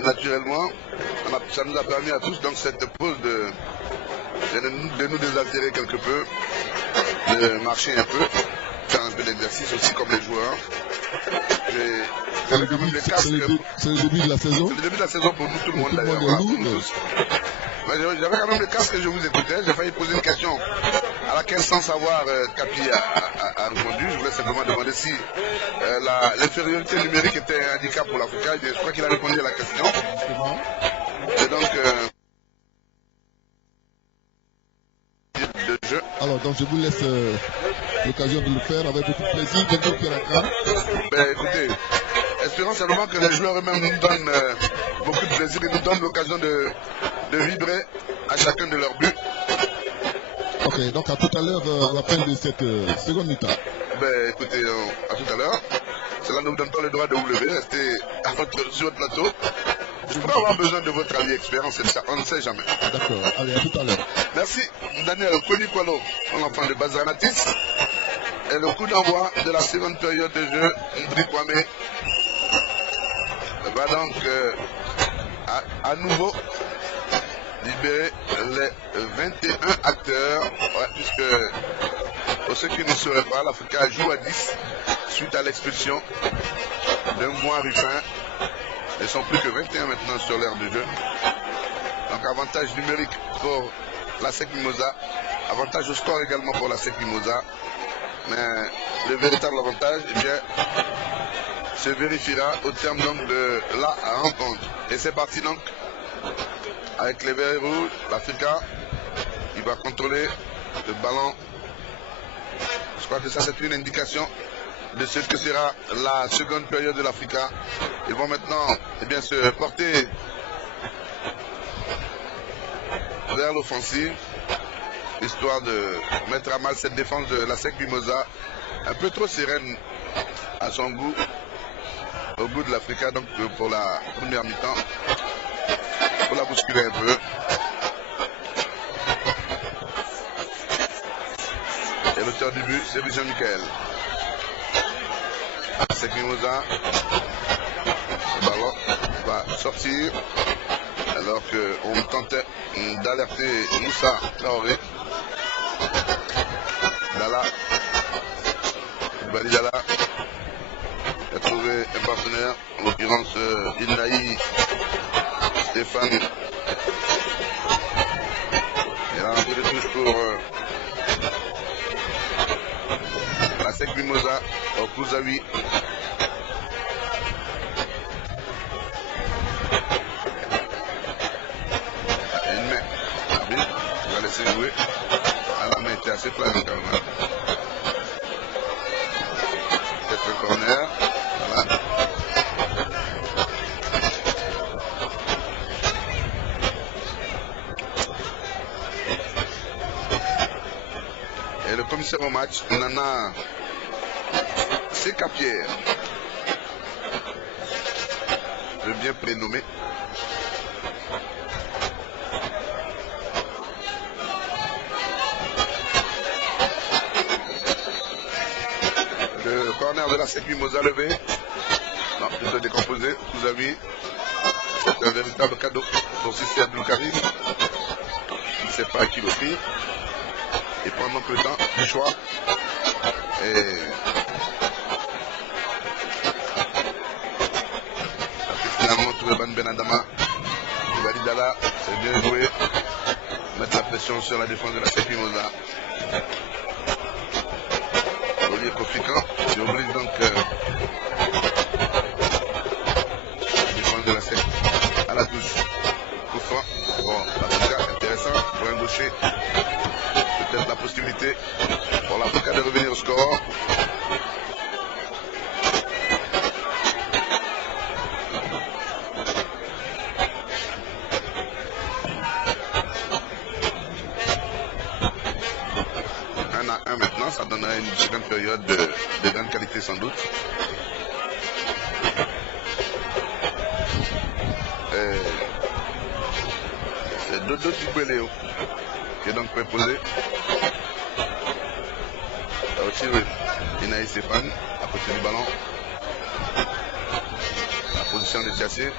naturellement, ça nous a permis à tous, donc cette pause de nous désaltérer quelque peu, de marcher un peu, faire un peu d'exercice aussi comme les joueurs. C'est le début de la saison. C'est le début de la saison pour nous, tout le monde d'ailleurs. J'avais quand même le casque et je vous écoutais. J'ai failli poser une question à laquelle, sans savoir, Capi a répondu. Je voulais simplement demander si l'infériorité numérique était un handicap pour l'Africa. Je crois qu'il a répondu à la question. Et donc, de jeu. Alors, donc je vous laisse l'occasion de le faire avec beaucoup de plaisir. Écoutez, espérons simplement que les joueurs eux-mêmes nous donnent beaucoup de plaisir et nous donnent l'occasion de vibrer à chacun de leurs buts. Ok, donc à tout à l'heure, à la fin de cette seconde mi-temps. Écoutez, à tout à l'heure. Cela ne vous donne pas le droit de vous lever, restez sur votre plateau. Je pourrais avoir besoin de votre avis expert, on ne sait jamais. D'accord, allez, à tout à l'heure. Merci, Daniel Konikwalo, l'enfant de Bazaratis. Et le coup d'envoi de la seconde période de jeu, Ndri Kwame va donc à nouveau libérer les 21 acteurs, puisque pour ceux qui ne sauraient pas, l'Africa joue à 10 suite à l'expulsion d'un mois Ruffin. Ils sont plus que 21 maintenant sur l'aire de jeu. Donc avantage numérique pour la SEC Mimosa, avantage au score également pour la SEC Mimosa. Mais le véritable avantage, eh bien, se vérifiera au terme donc de la rencontre. Et c'est parti donc avec les verts et rouges, l'Africa, il va contrôler le ballon. Je crois que ça c'est une indication de ce que sera la seconde période de l'Africa. Ils vont maintenant se porter vers l'offensive, histoire de mettre à mal cette défense de la SEC Mimosa, un peu trop sereine à son goût, au goût de l'Africa, donc pour la première mi-temps, pour la bousculer un peu. Et l'auteur du but, c'est Jean-Michel. SEC Mimosa, le ballon va sortir alors qu'on tentait d'alerter Moussa Traoré. Dala, Bali Dala a trouvé un partenaire, en l'occurrence Inaï Stéphane. Et là un peu de touche pour la SEC Mimosa au Kouzaoui. Une main. Arbitre, il va laisser jouer. La main était assez flagrante quand même. Peut-être un corner. Voilà. Et le commissaire au match, Nana Sécapierre, le bien prénommé. Le corner de la SEC Mimosa levé. Non, plutôt décomposé. Vous avez c'est un véritable cadeau pour Sissi Abdoukarim. Il ne sait pas à qui l'offrir. Et prend donc le temps du choix. Et finalement trouvé Ban Benadama. Validala, c'est bien joué. Mettre la pression sur la défense de la SEC Mimosa. Olivier Kofikan qui oblige donc la défense de la SEC à la touche. Coup franc. Bon, l'Africa, intéressant pour un gaucher. Peut-être la possibilité pour l'Africa de revenir au score. Maintenant, ça donnerait une seconde période de grande qualité sans doute. C'est Dodo Tibouéléo qui est donc préposé. Là aussi, oui, Inaï Stéphane à côté du ballon. La position de Tiassé.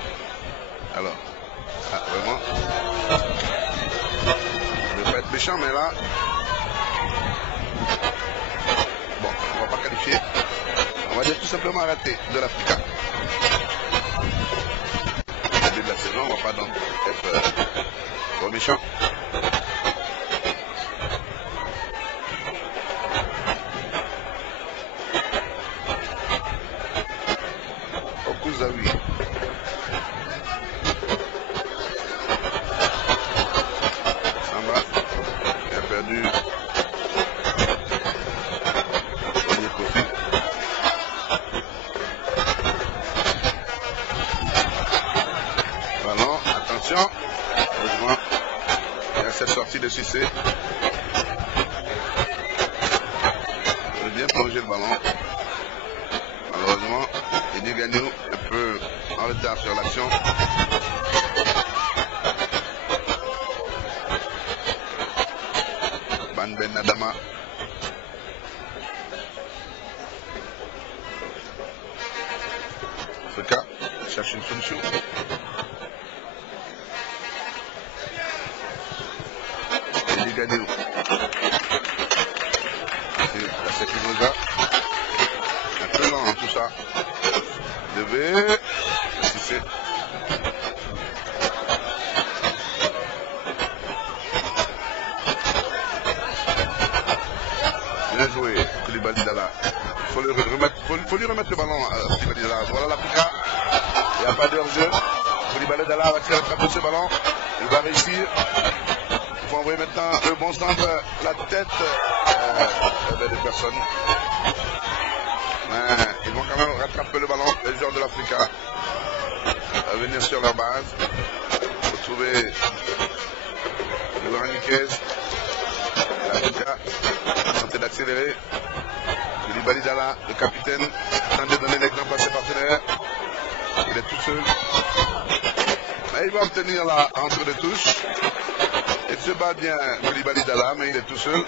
Alors, vraiment, je ne veux pas être méchant, mais là, bon, on va pas qualifier. On va dire tout simplement raté de l'Africa. Au début de la saison, on ne va pas donc être trop méchant. Okuzawi. Samba, il a perdu. Ballon, attention. Heureusement, il y a cette sortie de Cissé. Il a bien plongé le ballon. Malheureusement, Eddie Gagnou est un peu en retard sur l'action. Ban Ben Adama. Africa cherche une solution. Eddie Gagnou. C'est la Sekinoza. Un peu lent tout ça. Levé. Cissé. Bien joué, Koulibaly Dalla. Il faut lui remettre le ballon à Koulibaly Dalla. Voilà l'Africa. Il n'y a pas de hors-jeu. Koulibaly Dalla va tirer attraper ce ballon. Il va réussir. Il faut envoyer maintenant le bon centre, la tête de personne. Ils vont quand même rattraper le ballon, les joueurs de l'Africa. Venir sur leur base. Retrouver le grand Niquez. L'Africa tenter d'accélérer. Koulibaly Dalla, le capitaine, tente de donner l'exemple à ses partenaires. Il est tout seul. Mais il va obtenir la rentrée de touche. Il se bat bien Koulibaly Dalla, mais il est tout seul.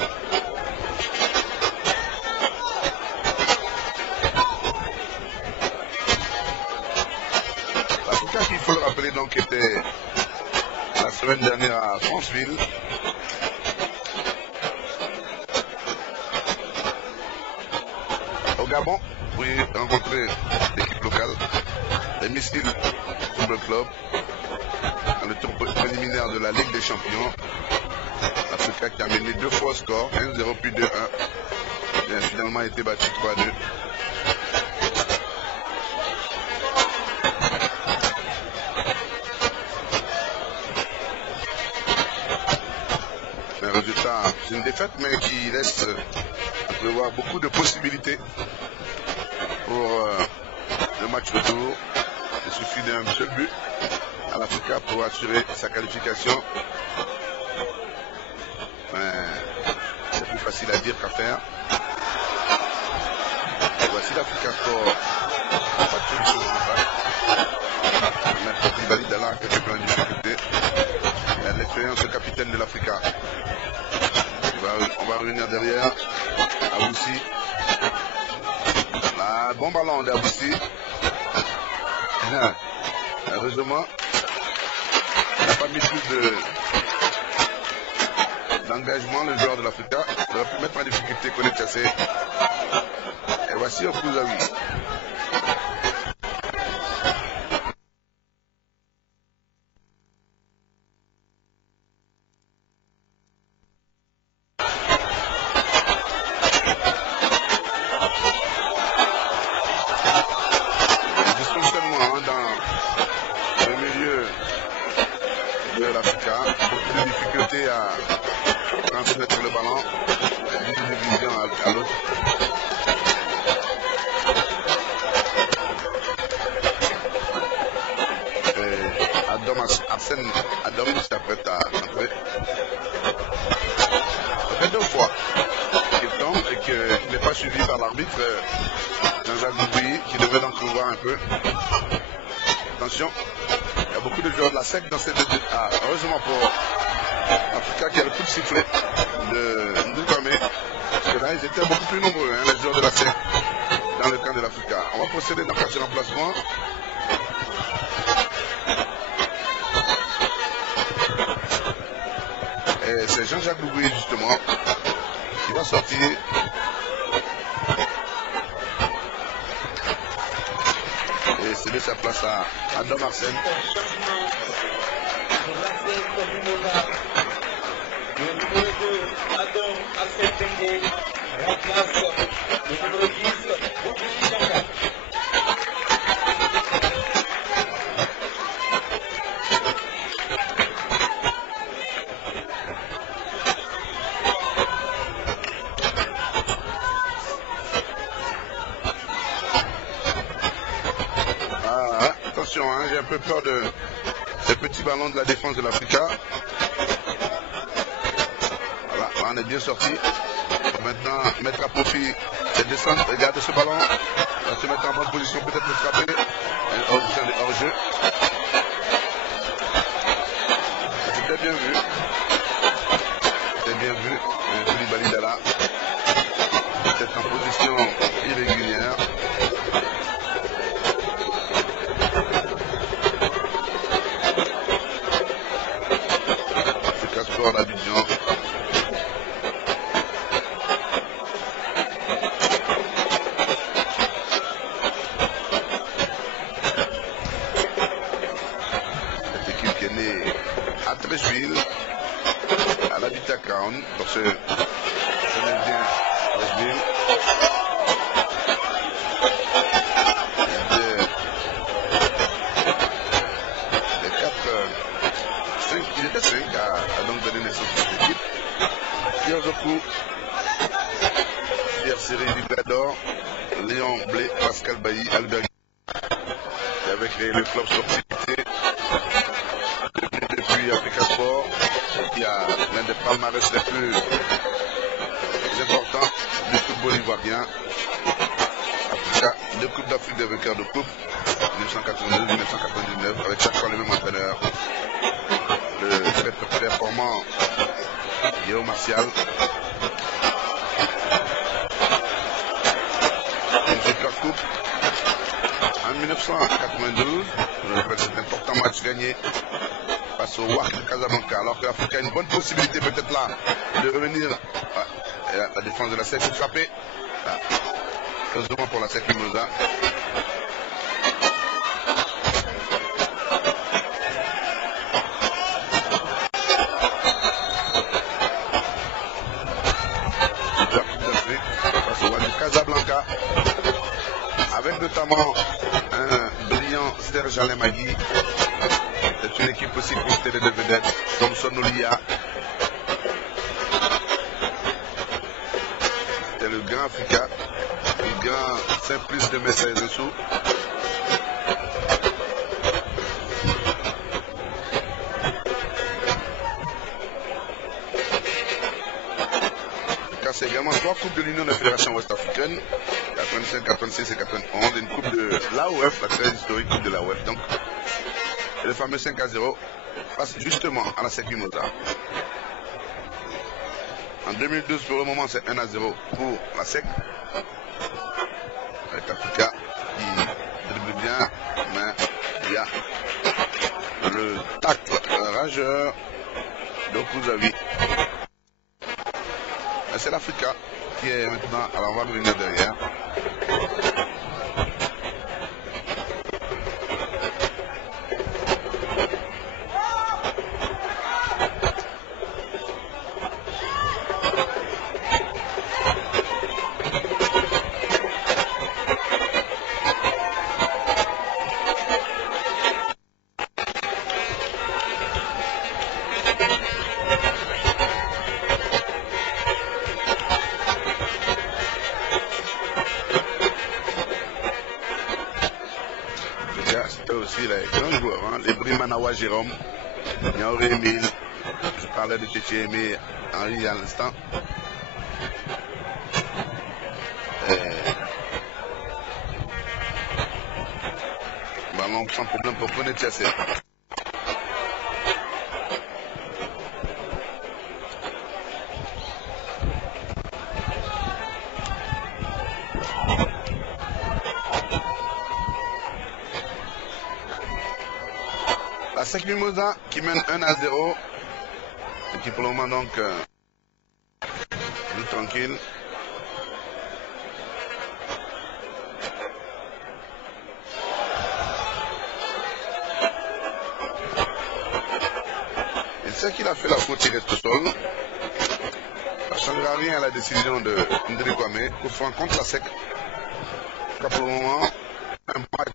L'Africa, qu'il faut le rappeler, donc, était la semaine dernière à Franceville. Au Gabon, pour y rencontrer l'équipe locale, les Missiles Football Club, dans le tour préliminaire de la Ligue des Champions. L'Africa qui a mené 2 fois au score, 1-0 puis 2-1. Il a finalement été battu 3-2. Un résultat, c'est une défaite, mais qui laisse prévoir beaucoup de possibilités pour le match retour. Il suffit d'un seul but à l'Africa pour assurer sa qualification. C'est plus facile à dire qu'à faire. Et voici l'Africa Sport. Pas de solution pour ça. Maître Koulibaly Dalla qui est plein de difficultés. Il a de l'expérience, le capitaine de l'Africa. On va revenir derrière. Aboussi. Bon ballon d'Aboussi. Heureusement, il n'a pas mis plus d'engagement, le joueur de l'Africa. Il aurait pu mettre en difficulté Koné Tchassé. Et voici Okuzawi. Adam s'apprête à entrer. Ça fait 2 fois qu'il tombe et qu'il n'est pas suivi par l'arbitre Jean-Jacques Boubouyi, qui devrait donc revoir un peu. Attention, il y a beaucoup de joueurs de la SEC dans cette deux. Heureusement pour l'Africa qui a le coup de sifflet de Ndoukame, parce que là ils étaient beaucoup plus nombreux, les joueurs de la SEC dans le camp de l'Africa. On va procéder dans le remplacement. Et c'est Jean-Jacques Louboué justement qui va sortir. Et céder sa place à Adam Arsène. Le numéro 2, Adam Arsène remplace le numéro 10, Boubou Chaka. Attention, hein, j'ai un peu peur de ces petits ballons de la défense de l'Africa. Voilà, on est bien sorti. Maintenant, mettre à profit cette descente. Regardez ce ballon. On va se mettre en bonne position, peut-être le frapper. Hors-jeu. C'était bien vu. C'était bien vu. Koulibaly là. Peut-être en position irrégulière. En Abidjan. Cette équipe qui est née à Treichville, à l'Habitat Town, pour ce connaît bien Treichville. Il était 5 à donc donner naissance à cette équipe. Pierre Jokou, Pierre Cyril Vibrador, Léon Blé, Pascal Bailly, Albert et avec le club Sportivité, depuis Africa Sport, il y a l'un des palmarès les plus importants du football ivoirien. Africa, 2 Coupes d'Afrique des vainqueurs de coupe, 1982-1999, avec chaque fois le même entraîneur. Le très performant Guillaume Martial. Une super coupe en 1992. Je rappelle cet important match gagné face au WAC de Casablanca. Alors que l'Afrique a une bonne possibilité peut-être là de revenir. La défense de la SEC s'est frappée. Heureusement pour la SEC Mimosa. Casablanca, avec notamment un brillant Serge Alain Magui. C'est une équipe aussi constituée de vedettes, Thomson Olia. C'était le grand Africa, le grand Simplice de Messa Zessou. C'est également 3 coupes de l'Union des fédérations ouest-africaines, 85, 86 et 91, une coupe de l'AOF, la très historique coupe de l'AOF. Donc, le fameux 5-0 face justement à la SEC Mimosa. En 2012, pour le moment, c'est 1-0 pour la SEC. Avec Africa qui dribble bien, mais il y a le tacle rageur d'Okouzavi. C'est l'Africa qui est maintenant, alors on va revenir derrière. Les Brimanawa Jérôme, Niaouré Emile, je parlais de Tchétché Aimé Henri à l'instant. Ballon sans problème pour René Tchassé. La SEC Mimosa qui mène 1-0. qui pour le moment donc joue tranquille. Il sait qu'il a fait la faute, il reste au sol. Ça ne changera rien à la décision de Ndri Kwame. Coup franc contre la SEC. Pour le moment, un match.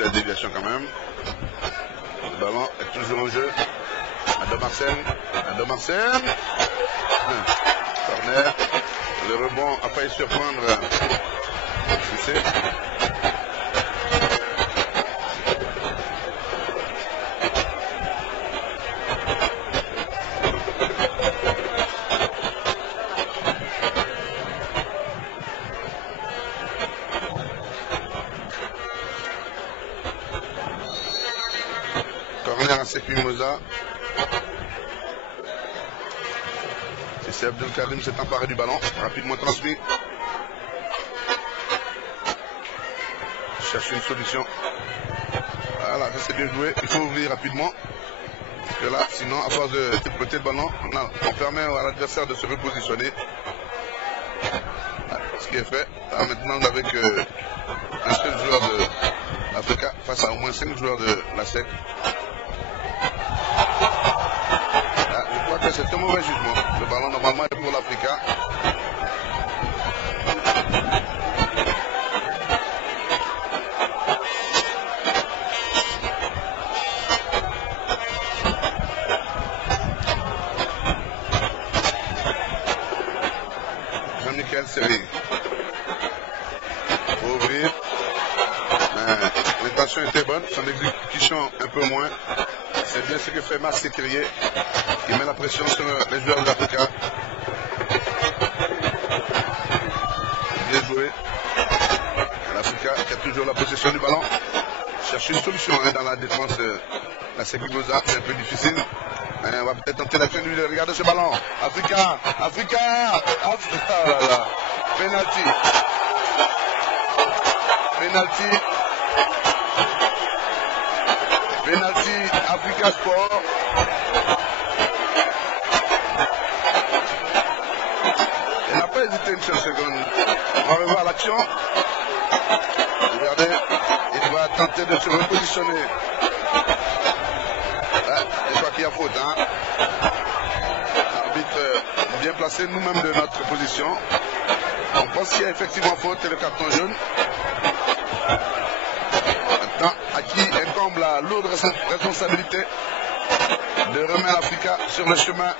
La déviation quand même. Le ballon est toujours en jeu. Adomarsen. Corner. Le rebond a failli surprendre Cissé. Mimosa. C'est Abdel Karim s'est emparé du ballon, rapidement transmis. Cherche une solution. Voilà, ça c'est bien joué. Il faut ouvrir rapidement. Parce que là, sinon, à force de tripoter le ballon, on permet à l'adversaire de se repositionner. Voilà, ce qui est fait. Là, maintenant, avec un seul joueur de l'Africa face à au moins 5 joueurs de la SEC. C'est un mauvais jugement. Le ballon normalement est pour l'Africa. Jean-Michel Seri. Il faut ouvrir. L'intention était bonne, son exécution un peu moins. C'est bien ce que fait Marc Sécrier, qui met la pression sur les joueurs de l'Africa. Bien joué. L'Africa qui a toujours la possession du ballon. Cherche une solution dans la défense de la Séquimosa, c'est un peu difficile. Mais on va peut-être tenter la fin de lui de regarder ce ballon. Africa. Oh là là. Penalty. Africa Sport. Il n'a pas hésité une seule seconde. On va revoir l'action. Regardez, il va tenter de se repositionner. Je crois qu'il y a faute. L'arbitre bien placé, nous-mêmes de notre position. On pense qu'il y a effectivement faute et le carton jaune. Maintenant, à qui incombe la lourde responsabilité de remettre l'Africa sur le chemin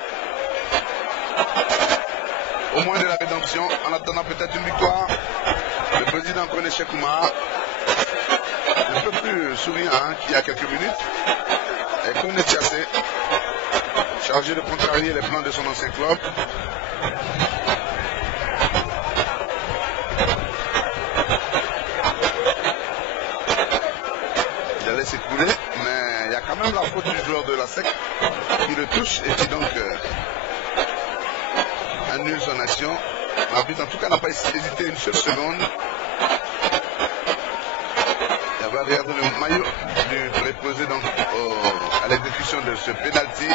au moins de la rédemption, en attendant peut-être une victoire. Le président Kone Shekouma, un peu plus souriant qu'il y a quelques minutes, et Kone Tiassé, chargé de contrarier les plans de son ancien club. Il allait s'écouler, mais il y a quand même la faute du joueur de la SEC qui le touche et qui donc annule son action. L'arbitre en tout cas n'a pas hésité une seule seconde. Il va regarder le maillot du préposé donc à l'exécution de ce penalty.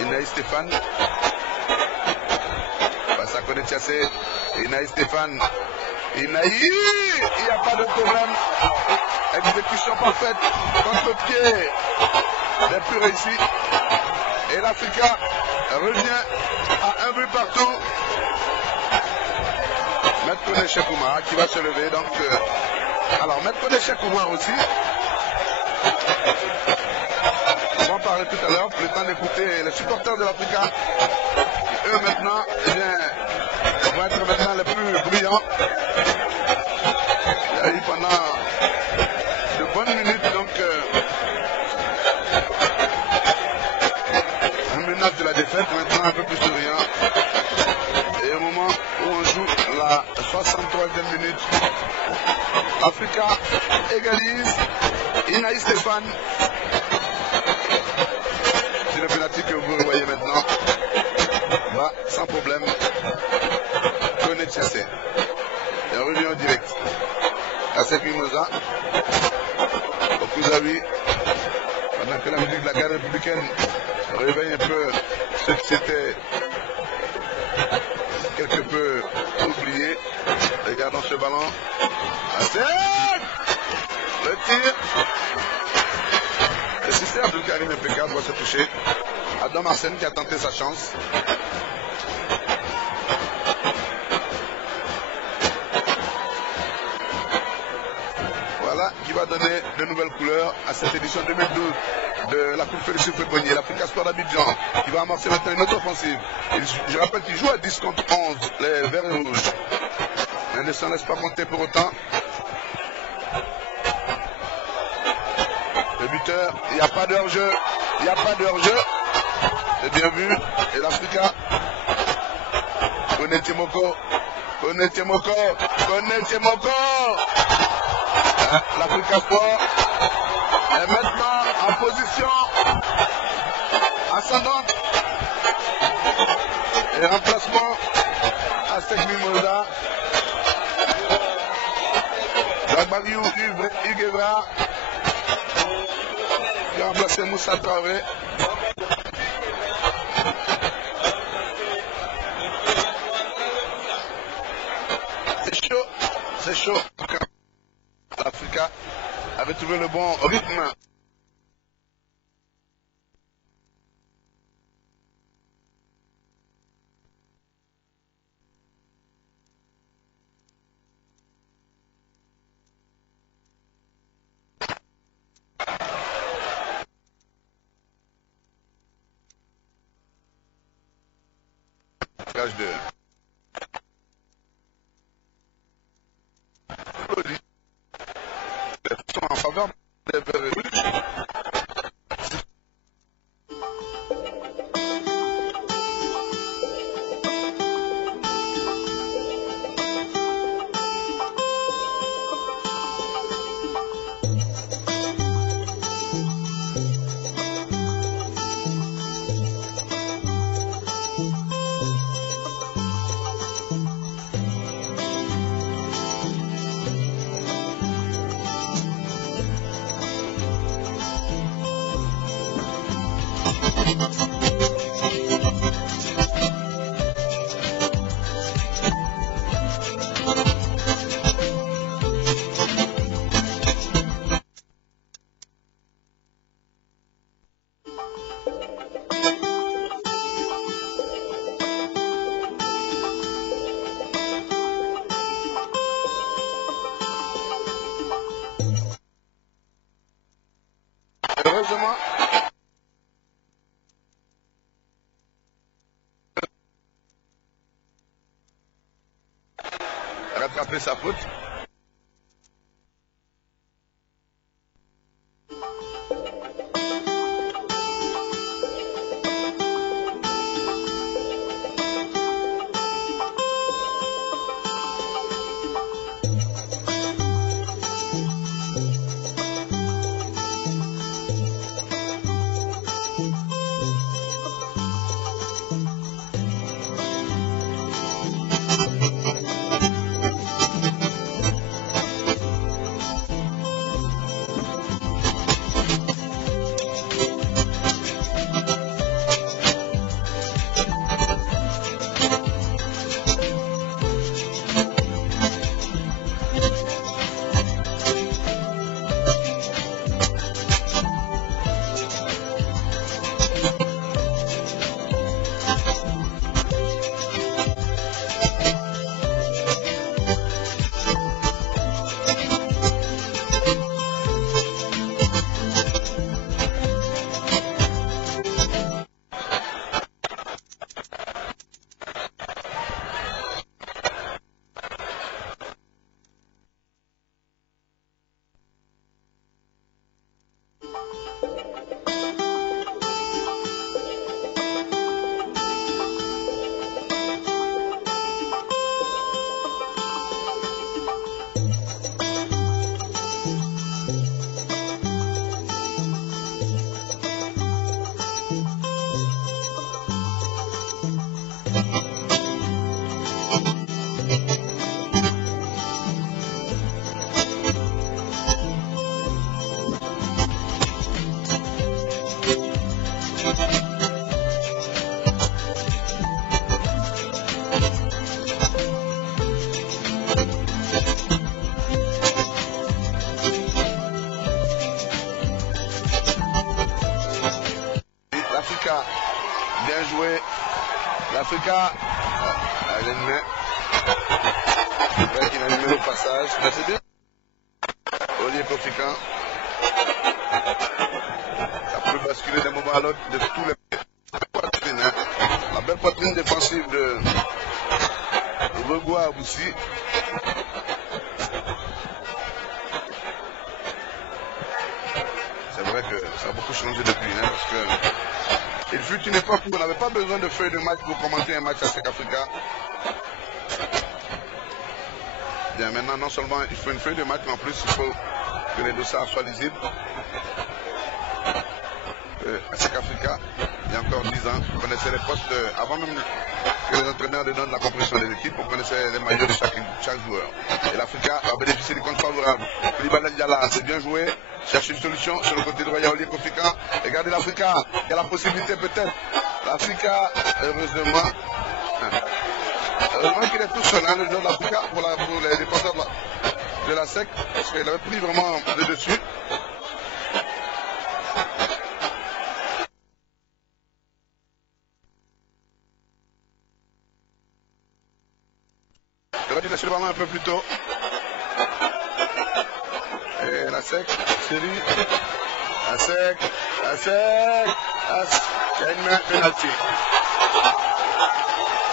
Inaï Stéphane. Passe à Kone Tiassé. Inaï Stéphane. Inaï, il n'y a pas de problème. Exécution parfaite. Contre-pied. Les plus réussis. Et l'Africa revient à un but partout. Maître Kone Chekoumar qui va se lever. Donc, alors, Maître Kone Chekoumar aussi. On va en parler tout à l'heure, pour le temps d'écouter les supporters de l'Africa. Eux maintenant, eh bien, vont être maintenant les plus bruyants. Il y a eu pendant de bonnes minutes, donc, un menace de la défaite, maintenant un peu plus bruyant. Et au moment où on joue la 63e minute, Africa égalise. Inaï Stéphane. C'est le penalty que vous voyez maintenant. Bah, sans problème. Kone Tchassé. Et on revient en direct. Kassek Mimosa. Au Kouzavi. Pendant que la musique de la garde républicaine réveille un peu ce qui s'était quelque peu oublié. Regardons ce ballon. Kassek! Le tir. Le système Abdul Karim impeccable doit se toucher. Adam Arsène qui a tenté sa chance. Voilà qui va donner de nouvelles couleurs à cette édition 2012 de la Coupe Félix Houphouët-Boigny. L'Africa Sport d'Abidjan qui va amorcer maintenant une autre offensive. Je rappelle qu'il joue à 10 contre 11, les verts et rouges. Mais ne s'en laisse pas monter pour autant. Le buteur, il n'y a pas de hors-jeu. Il n'y a pas de hors-jeu. C'est bien vu. Et l'Africa. Kone Tiemoko. Kone Tiemoko. Kone Tiemoko. L'Africa Sport est maintenant en position ascendante. Et remplacement à Sek Mimosa. Dagbariou Huguevra qui a remplacé Moussa Traoré. C'est chaud. L'Africa a retrouvé le bon rythme. Page 2. Sont en faveur des verts et rouges. Heureusement, rattraper sa faute. Bien joué. L'Africa. Elle est une main. C'est vrai qu'il a une main au passage. Mais c'est bien. Olivier Kofikan. Ça peut basculer d'un moment à l'autre de tous les poitrines. Hein. La belle poitrine défensive de Regoua Aboussi. C'est vrai que ça a beaucoup changé depuis, hein, parce que il fut une époque où on n'avait pas besoin de feuilles de match pour commenter un match à SEC Africa. Bien, maintenant, non seulement il faut une feuille de match, mais en plus il faut que les dossards soient lisibles. À SEC Africa, il y a encore 10 ans, on connaissait les postes, avant même que les entraîneurs ne donnent la composition des équipes, on connaissait les maillots de chaque joueur. Et l'Africa a bénéficié du compte favorable. Koulibaly Diallo, c'est bien joué, cherche une solution sur le côté droit, il y a Olivier Kofikan. Regardez l'Africa, il y a la possibilité peut-être. L'Africa, heureusement qu'il est tout seul, hein, le joueur de l'Africa, pour les défenseurs de la SEC, parce qu'il avait pris vraiment le dessus. Il aurait dû laisser le ballon un peu plus tôt. Et la SEC, série. La SEC. Il y a une main penalty.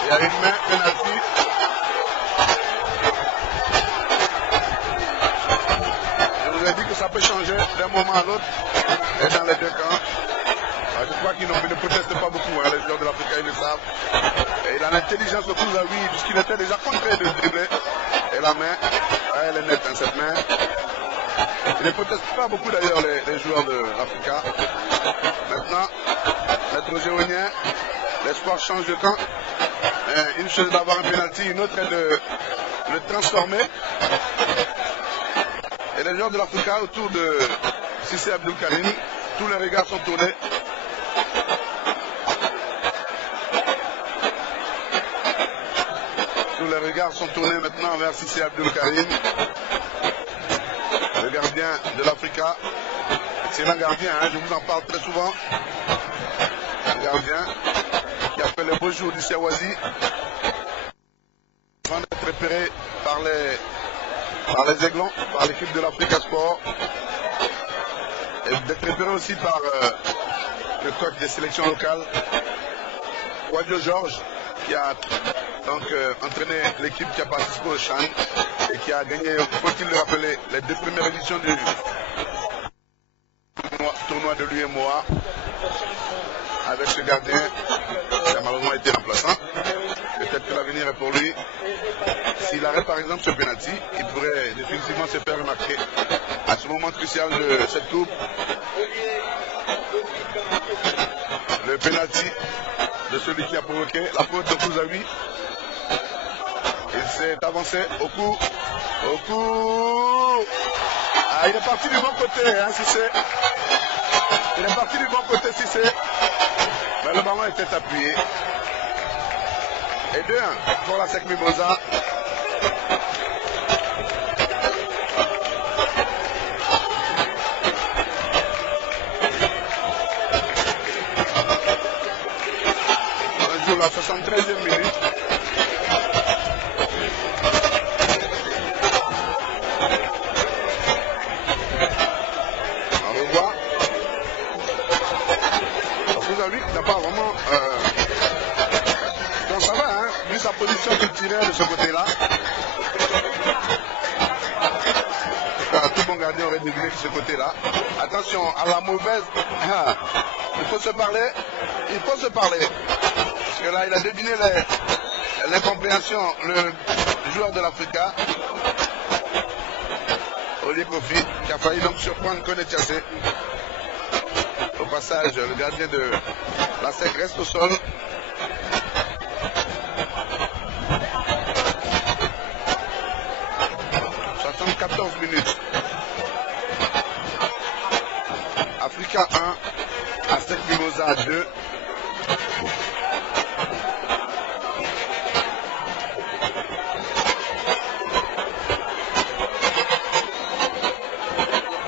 Il y a une main penalty. Je vous ai dit que ça peut changer d'un moment à l'autre et dans les deux camps. Je crois qu'ils ne protestent pas beaucoup, hein, les joueurs de l'Africa, ils le savent. Et il a l'intelligence de Kouzaoui, puisqu'il était déjà contré de dribbler. Et la main, elle est nette, hein, cette main. Ils ne protestent pas beaucoup d'ailleurs, les joueurs de l'Africa. Maintenant, Maître Géonien, l'espoir change de camp. Une chose d'avoir un penalty, une autre est de le transformer. Et les joueurs de l'Africa autour de Cissé Abdul Karim, tous les regards sont tournés. Tous les regards sont tournés maintenant vers Cissé Abdul Karim, le gardien de l'Africa. Excellent gardien, hein, je vous en parle très souvent. Le gardien qui a fait le beau jour du Siawazi. Avant d'être repéré par les Aiglons, par l'équipe de l'Africa Sport. Et d'être repéré aussi par le coach des sélections locales, Wadjo Georges, qui a donc entraîné l'équipe qui a participé au Chan et qui a gagné, faut-il le rappeler, les 2 premières éditions du tournoi de l'UMOA avec ce gardien qui a malheureusement été remplaçant. Peut-être que l'avenir est pour lui. S'il arrête par exemple ce penalty, il pourrait définitivement se faire remarquer à ce moment crucial de cette coupe. Le penalty de celui qui a provoqué la faute de Kouzaoui. Il s'est avancé au coup. Ah, il est parti du bon côté, hein, Cissé. Il est parti du bon côté, Cissé. Mais le ballon était appuyé. Et 2-1 pour la SEC Mimosa. On joue la 73e minute. On revoit. Kouzaoui n'a pas vraiment... Donc ça va, hein, vu sa position qu'il tirait de ce côté-là. Tout bon gardien aurait deviné de ce côté-là. Attention à la mauvaise... il faut se parler. Parce que là, il a deviné l'incompréhension, le joueur de l'Africa, Olivier Kofi, qui a failli donc surprendre Kone Tiassé. Au passage, le gardien de la SEC reste au sol. Minutes. Africa 1, ASEC Mimosa 2.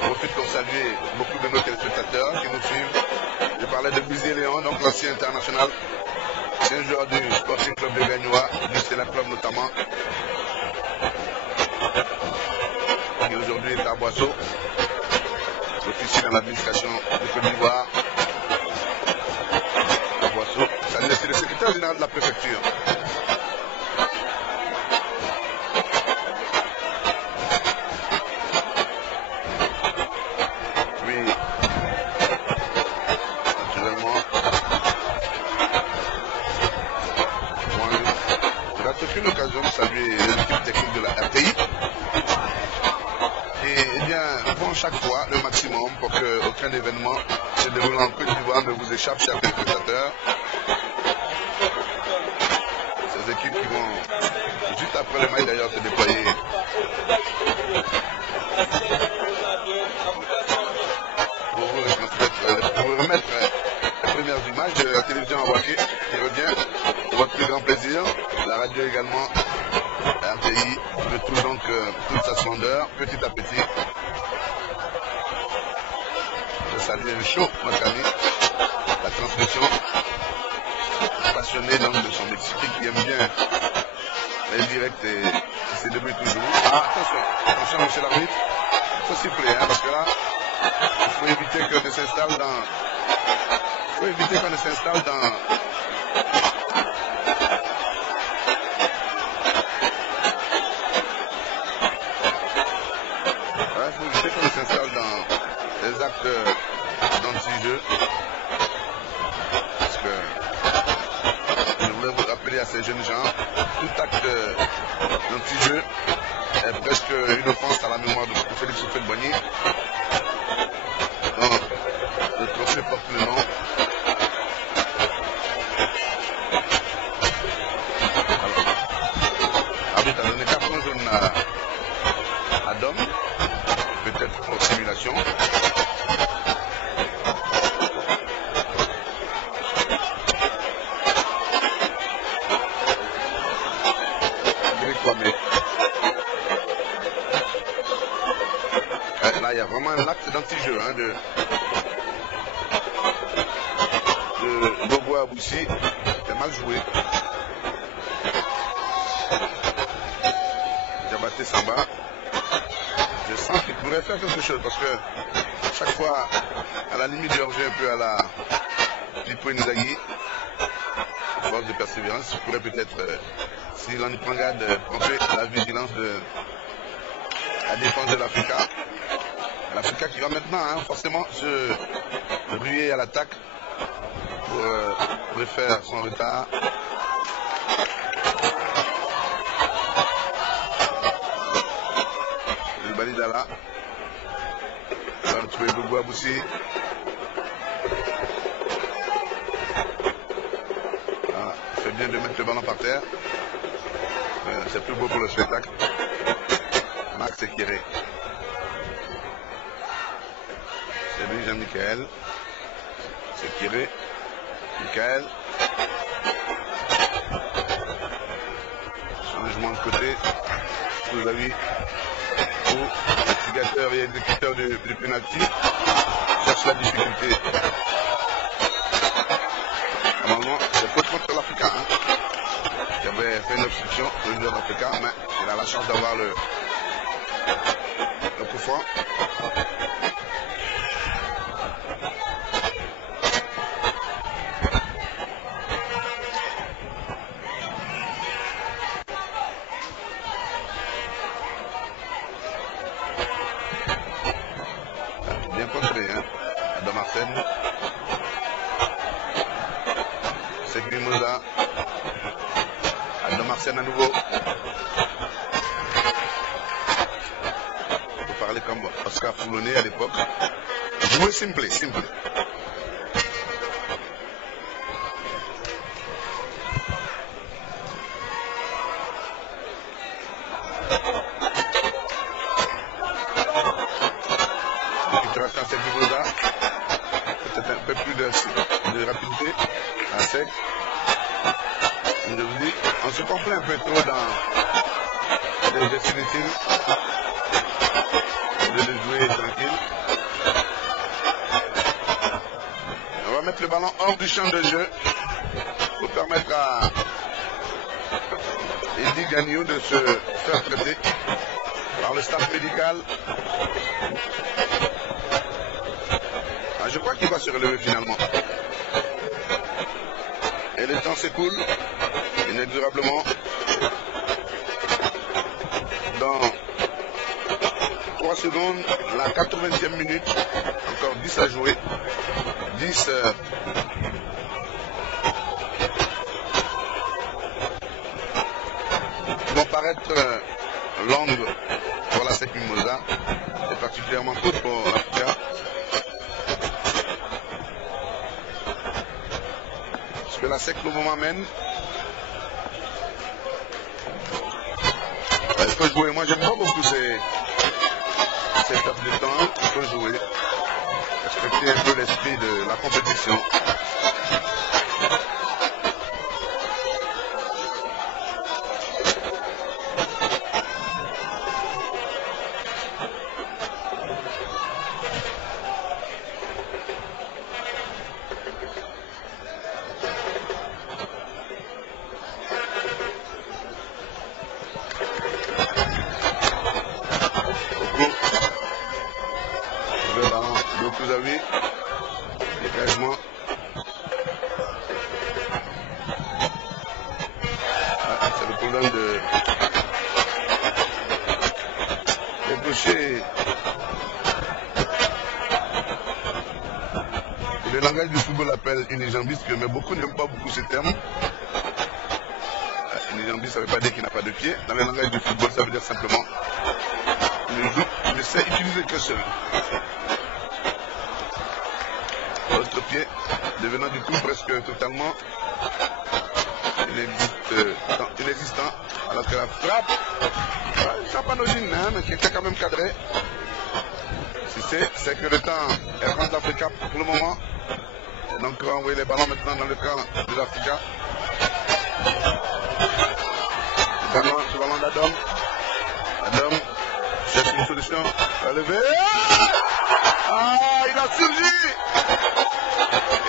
Profite pour saluer beaucoup de nos téléspectateurs qui nous suivent. Je parlais de Busy Léon, donc l'ancien international. C'est un joueur du Sporting Club de Gagnoa, du Stella Club notamment. Qui aujourd'hui est à Boisseau. Officier dans l'administration de Côte d'Ivoire. À Boisseau. C'est le secrétaire général de la préfecture. L'occasion de saluer l'équipe technique de la RTI. Et eh bien, font chaque fois le maximum pour qu'aucun événement se déroule en Côte d'Ivoire ne vous échappe, chers téléspectateurs. Ces équipes qui vont, juste après le match d'ailleurs, se déployer. Pour vous remettre les premières images de la télévision envoyée qui revient pour votre plus grand plaisir. La radio également, la RTI, retrouve donc toute sa splendeur, petit à petit. Je salue un chaud, notre ami, la transmission, passionné donc de son métier, qui aime bien les directs et se débrouille toujours. Ah, attention, monsieur l'arbitre, il faut siffler, hein, parce que là, il faut éviter qu'on ne s'installe dans... les actes d'anti-jeu, parce que je voulais vous rappeler à ces jeunes gens, tout acte d'anti-jeu est presque une offense à la mémoire de Félix Houphouët-Boigny. Donc, le trophée porte le nom. Arbitre a donné carton jaune à Dom, peut-être pour simulation. Là, il y a vraiment un acte d'anti-jeu hein, de Bobo Aboussi. C'est mal joué. Diabaté Samba. Je sens qu'il pourrait faire quelque chose parce que chaque fois, à la limite du hors-jeu un peu à la Pipo Inzaghi, force de persévérance, il pourrait peut-être, s'il en prend garde, tromper la vigilance de la défense de l'Africa. L'Africa qui va maintenant forcément se ruer à l'attaque pour refaire son retard. Le Balidala va retrouver Bobo Aboussi. Ah, il fait bien de mettre le ballon par terre. C'est plus beau pour le spectacle. Max Sekiré. C'est lui, Jean-Michel. Sekiré. Michael. Changement de côté. Vous avez pour l'instigateur et exécuteur du penalty. Cherche la difficulté. Normalement, c'est faute contre l'Africain. Hein, qui avait fait une obstruction, le joueur africain, mais il a la chance d'avoir le coup franc. Bien contré, hein, Adam Arsène. C'est Grimosa. Adam Arsène à nouveau. On peut parler comme Oscar Foulonné à l'époque. Jouer simple. Récupération c'est Grimosa. Peut-être un peu plus de rapidité. À sec. Je vous dis, on se complaît un peu trop dans les gestes inutiles. De le jouer tranquille. On va mettre le ballon hors du champ de jeu. pour permettre à Eddy Gagnon de se faire traiter par le staff médical. Ah, je crois qu'il va se relever finalement. Et le temps s'écoule inexorablement. Dans 3 secondes, la 80e minute, encore 10 à jouer. 10 vont paraître longues pour la SEC Mimosa et particulièrement courtes pour l'Africa. Parce que la SEC le moment mène. Il faut jouer. Moi j'aime pas beaucoup ces pertes de temps. Il faut jouer. Respecter un peu l'esprit de la compétition. Vous avez dégagement. C'est le problème de gaucher. Le langage du football appelle unijambiste, mais beaucoup n'aiment pas beaucoup ce terme. Unijambiste, ça ne veut pas dire qu'il n'a pas de pied. Dans le langage du football, ça veut dire simplement qu'il ne sait utiliser que seul. L'autre pied devenant du coup presque totalement inexistant, alors que la frappe, ça pas anodine, hein, mais qui était quand même cadré. Si c'est que le temps est rentre l'Africa pour le moment. Donc on va envoyer les ballons maintenant dans le camp de l'Africa. Ce ballon d'Adam. Adam cherche une solution. Va lever. Ah, il a surgi.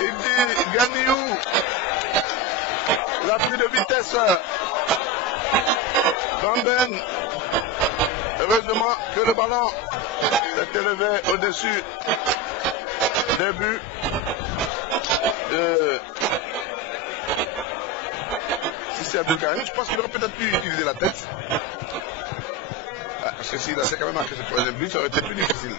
Eddy Gagnon. Il a pris de vitesse. Van Ben. Heureusement que le ballon s'est élevé au-dessus des buts de Sissi Abdelkarim. Je pense qu'il aurait peut-être pu utiliser la tête. Parce que s'il a quand même marqué ce troisième but, ça aurait été plus difficile.